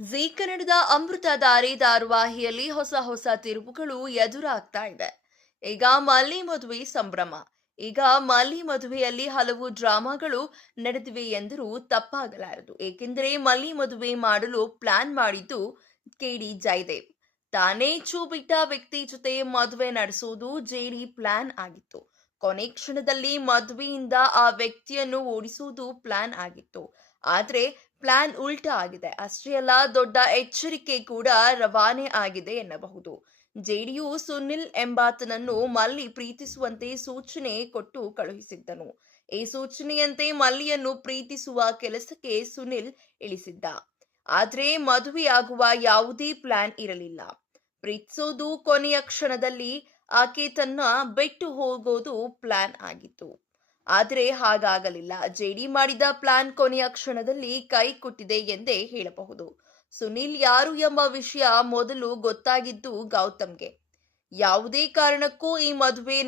ಜೀ ಕನ್ನಡದ ಅಮೃತಧಾರೆ ಧಾರಾವಾಹಿಯಲ್ಲಿ ಹೊಸ ತಿರುವುಗಳು ಎದುರಾಗ್ತಾ ಇದೆ. ಈಗ ಮಲ್ಲಿ ಮದುವೆ ಸಂಭ್ರಮ. ಈಗ ಮಲ್ಲಿ ಮದುವೆಯಲ್ಲಿ ಹಲವು ಡ್ರಾಮಾಗಳು ನಡೆದಿವೆ ಎಂದರೂ ತಪ್ಪಾಗಲಾರದು. ಏಕೆಂದರೆ ಮಲ್ಲಿ ಮದುವೆ ಮಾಡಲು ಪ್ಲಾನ್ ಮಾಡಿದ್ದು ಕೆಡಿ ಜಯದೇವ್. ತಾನೇ ಛೂ ಬಿಟ್ಟ ವ್ಯಕ್ತಿ ಜೊತೆ ಮದುವೆ ನಡೆಸೋದು ಜೆಡಿ ಪ್ಲಾನ್ ಆಗಿತ್ತು. ಕೊನೆ ಕ್ಷಣದಲ್ಲಿ ಮದುವೆಯಿಂದ ಆ ವ್ಯಕ್ತಿಯನ್ನು ಓಡಿಸುವುದು ಪ್ಲಾನ್ ಆಗಿತ್ತು. ಆದ್ರೆ ಪ್ಲಾನ್ ಉಲ್ಟಾ ಆಗಿದೆ. ಅಷ್ಟೇ ಅಲ್ಲ, ದೊಡ್ಡ ಎಚ್ಚರಿಕೆ ಕೂಡ ರವಾನೆ ಆಗಿದೆ ಎನ್ನಬಹುದು. ಜೆಡಿಯು ಸುನಿಲ್ ಎಂಬಾತನನ್ನು ಮಲ್ಲಿ ಪ್ರೀತಿಸುವಂತೆ ಸೂಚನೆ ಕೊಟ್ಟು ಕಳುಹಿಸಿದ್ದನು. ಈ ಸೂಚನೆಯಂತೆ ಮಲ್ಲಿಯನ್ನು ಪ್ರೀತಿಸುವ ಕೆಲಸಕ್ಕೆ ಸುನಿಲ್ ಇಳಿಸಿದ್ದ. ಆದ್ರೆ ಮದುವೆಯಾಗುವ ಯಾವುದೇ ಪ್ಲಾನ್ ಇರಲಿಲ್ಲ. ಪ್ರೀತಿಸೋದು ಕೊನೆಯ ಕ್ಷಣದಲ್ಲಿ ಆಕೆ ತನ್ನ ಬಿಟ್ಟು ಹೋಗೋದು ಪ್ಲಾನ್ ಆಗಿತ್ತು. ಆದರೆ ಹಾಗಾಗಲಿಲ್ಲ. ಜೆಡಿ ಮಾಡಿದ ಪ್ಲಾನ್ ಕೊನೆಯ ಕ್ಷಣದಲ್ಲಿ ಕೈ ಕೊಟ್ಟಿದೆ ಎಂದೇ ಹೇಳಬಹುದು. ಸುನಿಲ್ ಯಾರು ಎಂಬ ವಿಷಯ ಮೊದಲು ಗೊತ್ತಾಗಿದ್ದು ಗೌತಮ್ಗೆ. ಯಾವುದೇ ಕಾರಣಕ್ಕೂ ಈ ಮದುವೆ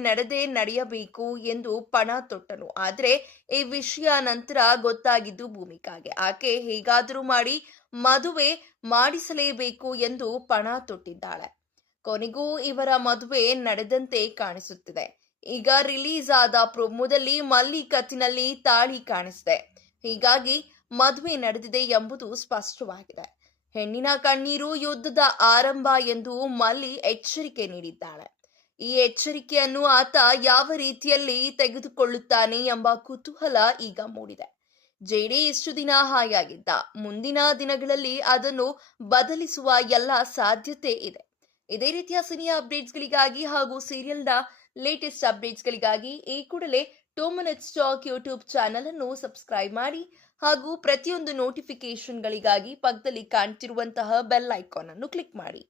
ನಡೆಯಬೇಕು ಎಂದು ಪಣ ತೊಟ್ಟನು. ಆದ್ರೆ ಈ ವಿಷಯ ನಂತರ ಗೊತ್ತಾಗಿದ್ದು ಭೂಮಿಕಾಗೆ. ಆಕೆ ಹೇಗಾದರೂ ಮಾಡಿ ಮದುವೆ ಮಾಡಿಸಲೇಬೇಕು ಎಂದು ಪಣ ತೊಟ್ಟಿದ್ದಾಳೆ. ಕೊನೆಗೂ ಇವರ ಮದುವೆ ನಡೆದಂತೆ ಕಾಣಿಸುತ್ತಿದೆ. ಈಗ ರಿಲೀಸ್ ಆದ ಪ್ರೊಮೋದಲ್ಲಿ ಮಲ್ಲಿ ಕತ್ತಿನಲ್ಲಿ ತಾಳಿ ಕಾಣಿಸಿದೆ. ಹೀಗಾಗಿ ಮದುವೆ ನಡೆದಿದೆ ಎಂಬುದು ಸ್ಪಷ್ಟವಾಗಿದೆ. ಹೆಣ್ಣಿನ ಕಣ್ಣೀರು ಯುದ್ಧದ ಆರಂಭ ಎಂದು ಮಲ್ಲಿ ಎಚ್ಚರಿಕೆ ನೀಡಿದ್ದಾಳೆ. ಈ ಎಚ್ಚರಿಕೆಯನ್ನು ಆತ ಯಾವ ರೀತಿಯಲ್ಲಿ ತೆಗೆದುಕೊಳ್ಳುತ್ತಾನೆ ಎಂಬ ಕುತೂಹಲ ಈಗ ಮೂಡಿದೆ. ಜೆಡಿ ಇಷ್ಟು ದಿನ ಹಾಯಾಗಿದ್ದ. ಮುಂದಿನ ದಿನಗಳಲ್ಲಿ ಅದನ್ನು ಬದಲಿಸುವ ಎಲ್ಲ ಸಾಧ್ಯತೆ ಇದೆ. ಇದೇ ರೀತಿಯ ಸಿನಿಮಾ ಅಪ್ಡೇಟ್ಸ್ಗಳಿಗಾಗಿ ಹಾಗೂ ಸೀರಿಯಲ್ನ ಲೇಟೆಸ್ಟ್ ಅಪ್ಡೇಟ್ಸ್ಗಳಿಗಾಗಿ ಈ ಕೂಡಲೇ 2 ಮಿನಿಟ್ಸ್ ಟಾಕ್ ಯೂಟ್ಯೂಬ್ ಚಾನಲ್ ಅನ್ನು ಸಬ್ಸ್ಕ್ರೈಬ್ ಮಾಡಿ ಹಾಗೂ ಪ್ರತಿಯೊಂದು ನೋಟಿಫಿಕೇಶನ್ಗಳಿಗಾಗಿ ಪಕ್ಕದಲ್ಲಿ ಕಾಣ್ತಿರುವಂತಹ ಬೆಲ್ ಐಕಾನ್ ಅನ್ನು ಕ್ಲಿಕ್ ಮಾಡಿ.